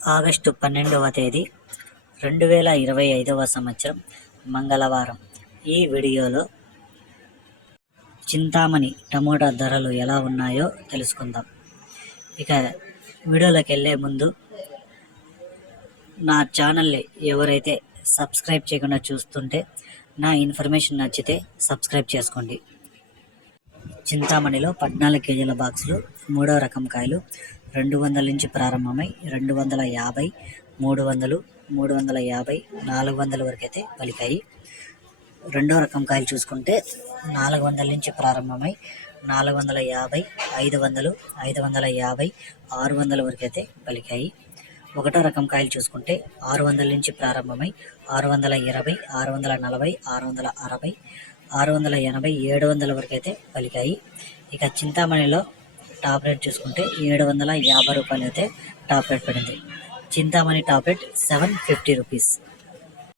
August 12వ తేదీ 2025వ సంవత్సరం మంగళవారం. ఈ వీడియోలో చింతామణి టమోటా ధరలు ఎలా ఉన్నాయో తెలుసుకుందాం. ఇక వీడియోలోకి వెళ్ళే ముందు నా ఛానల్ని ఎవరైతే సబ్స్క్రైబ్ చేయకుండా చూస్తుంటే నా ఇన్ఫర్మేషన్ నచ్చితే సబ్స్క్రైబ్ చేసుకోండి. చింతామణిలో 14 కేజీల బాక్సులు 3వ రకం కాయలు 200 నుంచి ప్రారంభమై 250, 300, 350, 400 వరకు అయితే పలికాయి. 2వ రకం కాయలు చూసుకుంటే 400 నుంచి ప్రారంభమై 450, 500, 550, 600 వరకు అయితే పలికాయి. 1వ రకం కాయలు చూసుకుంటే 600 నుంచి ప్రారంభమై 620, 640, 660, 680, 700 వరకు అయితే పలికాయి. ఇక చింతామణిలో టాప్ రేట్ చూసుకుంటే 750 రూపాయలు అయితే టాప్ రేట్ పడింది. Chintamani top rate 750 rupees.